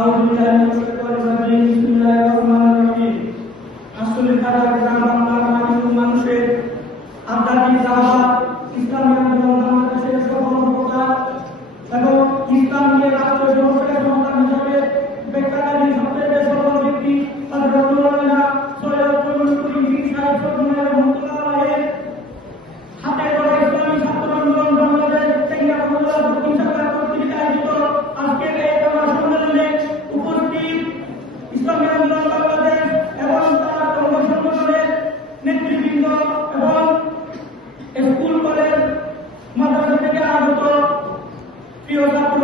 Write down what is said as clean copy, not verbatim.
আউযু বিল্লাহি মিনাশ শাইতানির রাজিম বিসমিল্লাহির রহমানির রহিম। আসলে তারা গ্রাম বাংলার মানুষের আধ্যাত্মিক দাওয়াত ইসলামী আন্দোলন বাংলাদেশের সফল প্রচার এবং ইসলাম নিয়ে রাষ্ট্র সংস্কারের সন্তান হিসাবে বেকারি সবচেয়ে সফল ব্যক্তি হযরত মাওলানা সৈয়দ করিম বিন সাহেব রহমাতুল্লাহ হাতে গড়া ইসলামী ছাত্র আন্দোলন বাংলাদেশ থেকে আব্দুল্লাহ দক্ষিণ শাখা কর্তৃক আয়োজিত আজকের এই সম্মেলনে উপস্থিত ইসলামী আন্দোলন বাংলাদেশ এবং তার অঙ্গ সংগঠনের নেতৃবৃন্দ এবং স্কুল কলেজ মাদ্রাসা থেকে আগত প্রিয় ছাত্র